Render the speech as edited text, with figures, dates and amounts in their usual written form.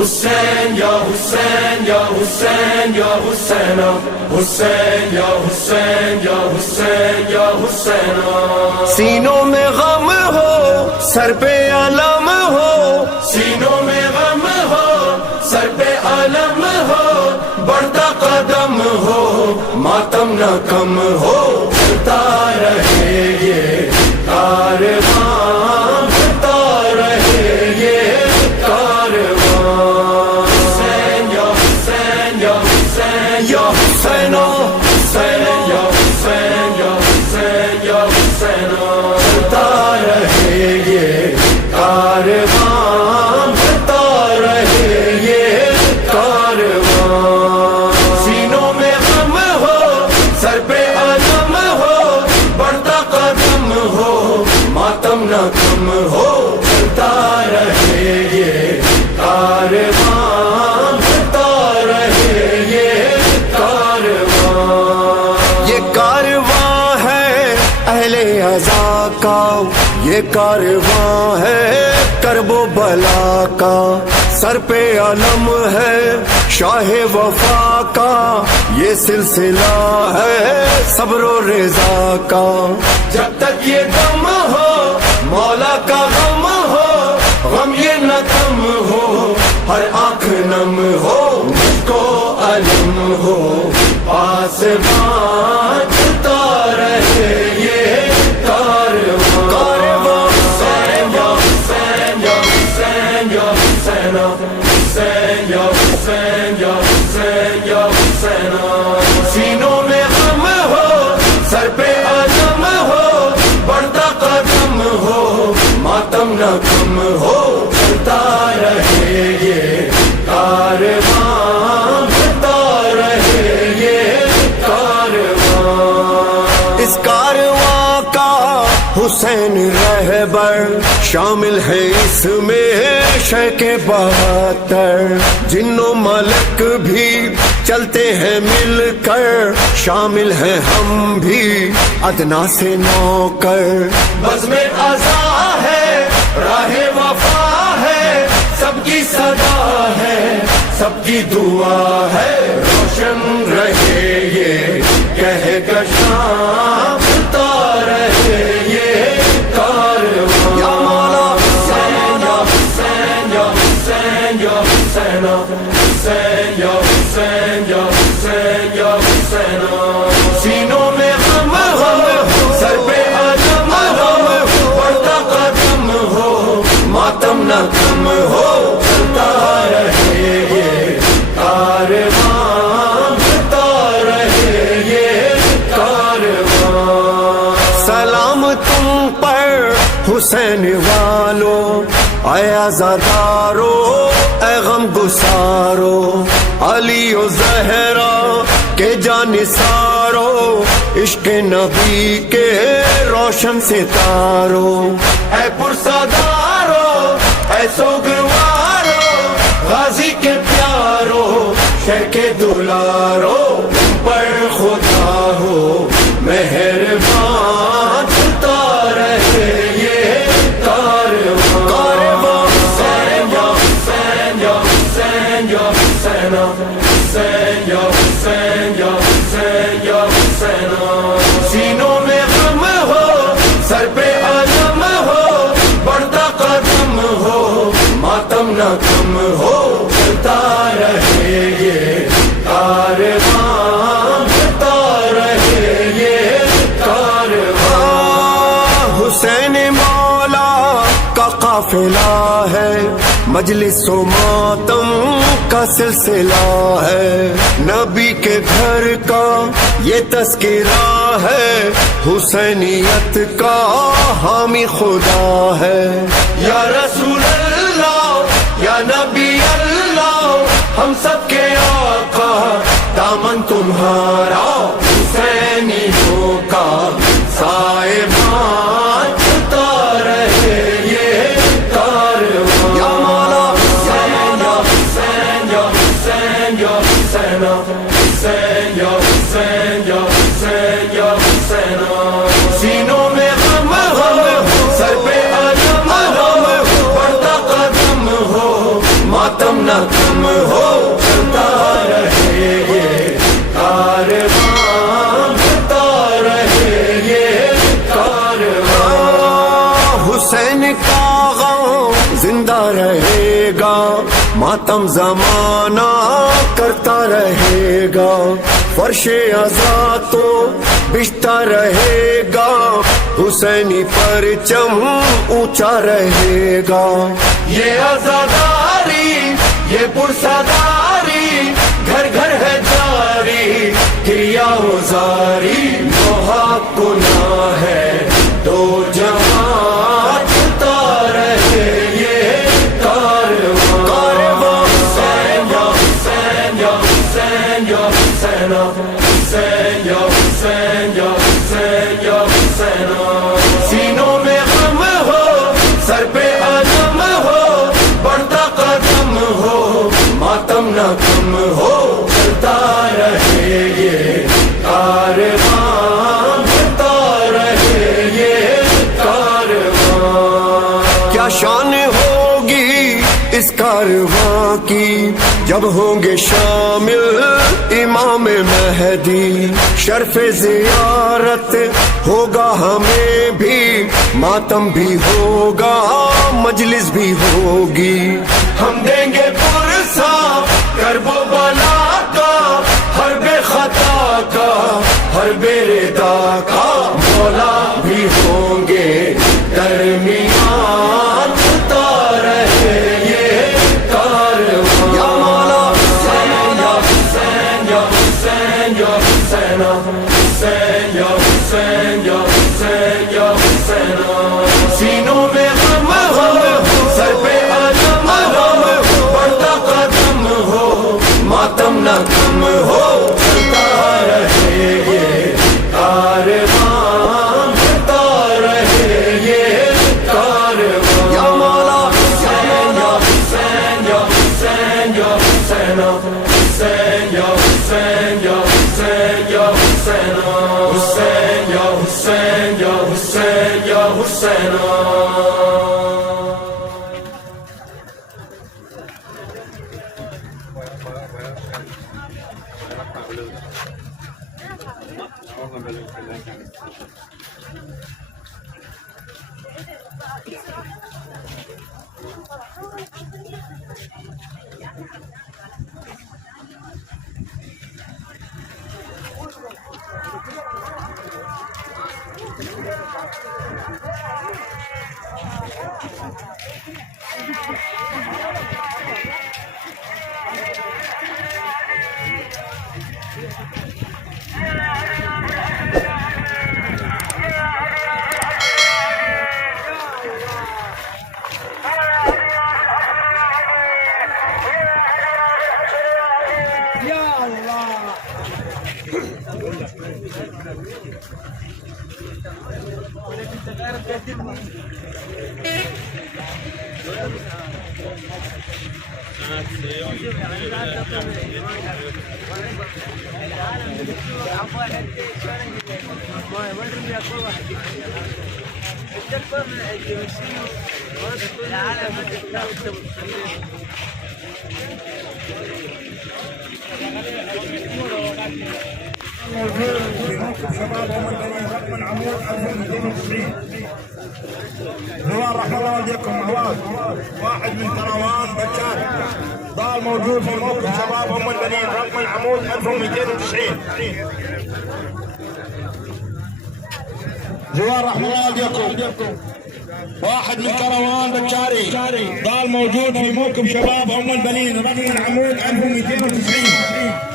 حسین یا حسین یا حسین یا حسین حسین یا حسین یا حسین یا حسین. سینوں میں غم ہو سر پہ علم ہو، سینوں میں غم ہو سر پہ علم ہو، بڑھتا قدم ہو ماتم نہ کم ہو، چلتا رہے یہ کارواں، چلتا رہے یہ کارواں. حسین یا حسین یا حسین یا حسین حسین یا حسین یا حسین یا حسین. چلتا رہے یہ کارواں، چلتا رہے یہ کارواں. سینوں میں غم ہو سر پہ علم ہو، بڑھتا قدم ہو ماتم نہ کم ہو، چلتا رہے یہ کارواں، چلتا رہے یہ کارواں. یہ کارواں ہے اہل عزا کا، یہ کارواں ہے کرب و بلا کا، سر پہ علم ہے شاہ وفا کا، یہ سلسلہ ہے صبر و رضا کا. جب تک یہ دم ہو مولا کا غم ہو، غم یہ نہ کم ہو، ہر آنکھ نم ہو، مجھ کو علم ہو، پاسبان چلتا رہے یہ کارواں. حسین یا حسین یا حسین یا حسین حسین یا حسین یا حسین یا حسین. سینوں میں غم ہو سر پہ علم ہو، بڑھتا قدم ہو ماتم نہ کم ہو، چلتا رہے یہ کارواں، چلتا رہے یہ کارواں. اس کارواں کا حسین رہبر شامل ہے اس میں شیخ 72، جن و ملک بھی چلتے ہیں مل کر، شامل ہیں ہم بھی ادنا سے نوکر. بزم عزا ہے راہ وفا ہے، سب کی صدا ہے سب کی دعا ہے، روشن رہے یہ کہکشاں، چلتا رہے یہ کارواں. یا مولا حسین یا حسین یا حسین یا حسین حسین یا حسین یا حسین یا حسین. سینوں میں غم ہو سر پہ علم ہو، بڑھتا قدم ہو ماتم نہ کم ہو، چلتا رہے یہ کارواں، چلتا رہے یہ کارواں. سلام تم پر حسین والو، اے عزادارو اے غم گسارو، علی و زہرا کے جانثارو، عشق نبی کے روشن ستارو. اے پرسادارو اے سوگوارو، غازی کے پیارو شہ کے دلارو، تم پر خدا ہو مہربان، چلتا رہے یہ کارواں. حسین یا حسین یا حسین یا حسین حسین یا حسین یا حسین یا حسین. سینوں میں غم ہو سر پہ علم ہو، بڑھتا قدم ہو ماتم نہ کم ہو، چلتا رہے یہ کارواں، چلتا رہے یہ کارواں. حسین مولا کا قافلہ ہے، مجلس و ماتم کا سلسلہ ہے، نبی کے گھر کا یہ تذکرہ ہے، حسینیت کا حامی خدا ہے. یا رسول اللہ یا نبی اللہ، ہم سب کے آقا دامن تمہارا، حسینیوں کا سائبان، چلتا رہے یہ کارواں. یا مولا حسین یا حسین یا حسین یا حسین حسین یا حسین یا حسین یا حسین. سینوں میں غم ہو سر پہ علم ہو، بڑھتا قدم ہو ماتم نہ کم ہو چلتا رہے یہ کارواں چلتا رہے یہ کارواں حسین کا غم زندہ رہے گا ماتم زمانہ کرتا رہے گا فرش عزا تو بچتا رہے گا حسینی پرچم اونچا رہے گا یہ عزاداری یہ پرساداری گھر گھر ہے جاری کریا وزاری محق گناہ ہے دو جہاں چلتا رہے یہ کارواں کارواں حسین یا حسین یا حسین یا حسین حسین یا حسین یا حسین یا حسین سینوں میں غم ہو سر پہ علم ہو بڑھتا قدم ہو ماتم نہ کم ہو چلتا رہے یہ کارواں چلتا رہے یہ کارواں کیا شان ہوگی اس کارواں کی جب ہوں گے شامل امام مہدی شرف زیارت ہوگا ہمیں بھی ماتم بھی ہوگا مجلس بھی ہوگی ہم دیں گے پرسا کرب و بلا کا ہر بے خطا کا ہر بے ردا کا مولا بھی ہوں گے درمیان چلتا رہے یہ کارواں یا مولا حسین یا حسین یا حسین یا حسین حسین یا حسین یا حسین یا حسین سینوں میں غم ہو سر پہ علم ہو بڑھتا قدم ہو ماتم نہ کم ہو چلتا رہے یہ کارواں چلتا رہے یہ کارواں یا مولا حسین یا حسین یا حسین یا حسین حسین یا حسین یا حسین یا حسین حسین یا حسین یا حسین یا حسین نوار رحمة الله والديكم أهواز واحد من كروان بشار ضال موجود في موقف شباب أم البنين رقم العمود 1290 جوار رحمة الله والديكم واحد من كروان بشاري ضال موجود في موقف شباب أم البنين رقم العمود 1290